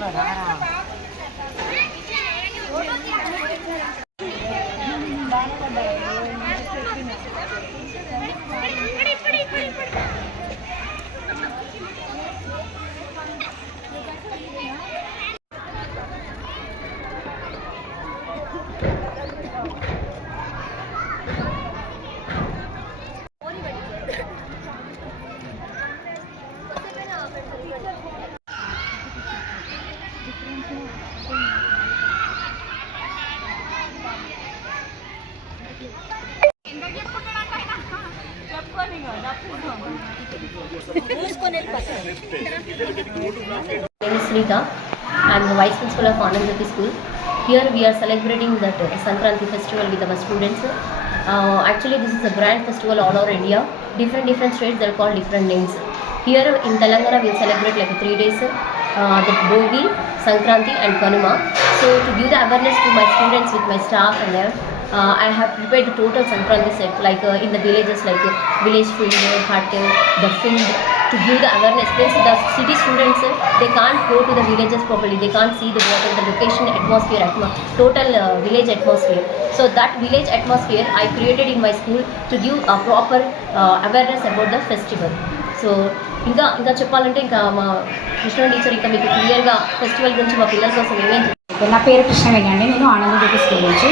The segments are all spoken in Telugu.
Rồi. Sunita. I am the Vice Principal of Anandjyoti School. Here we are celebrating that Sankranti festival with our students. Uh, actually, this is a grand festival all over India. Different different states they are called different names. Here in Telangana we will celebrate like three days. Uh, the Bogi, Sankranti and Kanuma. So to give the awareness to my students with my staff and there, uh, I have prepared the total Sankranti set like uh, in the villages like uh, village field, hut, the field to give the awareness. Means the city students uh, they can't go to the villages properly. They can't see the water, the location, atmosphere, atmo- total uh, village atmosphere. So that village atmosphere I created in my school to give a proper uh, awareness about the festival. So ఇంకా ఇంకా చెప్పాలంటే ఇంకా మా కృష్ణ టీచర్ ఇంకా మీకు క్లియర్గా ఫెస్టివల్ గురించి మా పిల్లల కోసం ఏమేం నా పేరు కృష్ణవేణి అండి నేను ఆనందజ్యోతి స్కూల్ నుంచి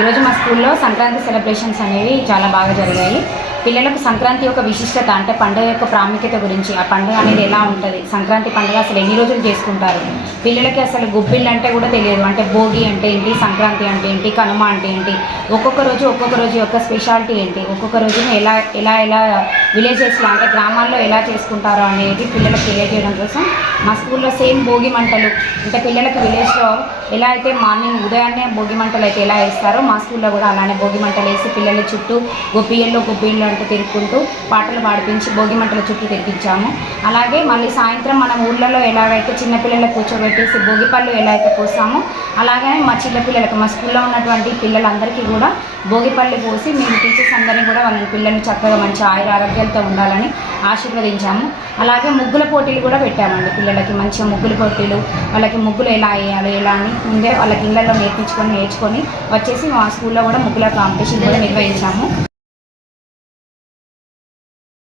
ఈరోజు మా స్కూల్లో సంక్రాంతి సెలబ్రేషన్స్ అనేవి చాలా బాగా జరిగాయి. పిల్లలకు సంక్రాంతి యొక్క విశిష్టత అంటే పండుగ యొక్క ప్రాముఖ్యత గురించి ఆ పండుగ అనేది ఎలా ఉంటుంది సంక్రాంతి పండుగ అసలు ఎన్ని రోజులు చేసుకుంటారు పిల్లలకి అసలు గుబ్బిళ్ళు అంటే కూడా తెలియదు. అంటే భోగి అంటే ఏంటి సంక్రాంతి అంటే ఏంటి కనుమ అంటే ఏంటి ఒక్కొక్క రోజు ఒక్కొక్క రోజు యొక్క స్పెషాలిటీ ఏంటి ఒక్కొక్క రోజును ఎలా ఎలా ఎలా విలేజెస్లో అంటే గ్రామాల్లో ఎలా చేసుకుంటారో అనేది పిల్లలకు తెలియజేయడం కోసం మా స్కూల్లో సేమ్ భోగి మంటలు అంటే పిల్లలకు విలేజ్లో ఎలా అయితే మార్నింగ్ ఉదయాన్నే భోగి మంటలు అయితే ఎలా వేస్తారో మా స్కూల్లో కూడా అలానే భోగి మంటలు వేసి పిల్లల చుట్టూ గొప్పిళ్ళు గొప్పిళ్ళు అంటూ తిరుక్కుంటూ పాటలు పాడిపించి భోగి మంటల చుట్టూ తిరిపించాము. అలాగే మళ్ళీ సాయంత్రం మన ఊళ్ళలో ఎలాగైతే చిన్నపిల్లలకు కూర్చోబెట్టేసి భోగి పళ్ళు ఎలా అయితే పోస్తామో అలాగే మా చిన్నపిల్లలకు మా స్కూల్లో ఉన్నటువంటి పిల్లలందరికీ కూడా భోగిపల్లి పోసి మేము టీచర్స్ అందరినీ కూడా వాళ్ళ పిల్లల్ని చక్కగా మంచి ఆయుర ఆరోగ్యాలతో ఉండాలని ఆశీర్వదించాము. అలాగే ముగ్గుల పోటీలు కూడా పెట్టామండి. పిల్లలకి మంచిగా ముగ్గుల పోటీలు వాళ్ళకి ముగ్గులు ఎలా వేయాలి ఎలా అని ముందే వాళ్ళకి ఇళ్ళల్లో నేర్పించుకొని నేర్చుకొని వచ్చేసి మా స్కూల్లో కూడా ముగ్గుల కాంపిటీషన్ కూడా నిర్వహించాము.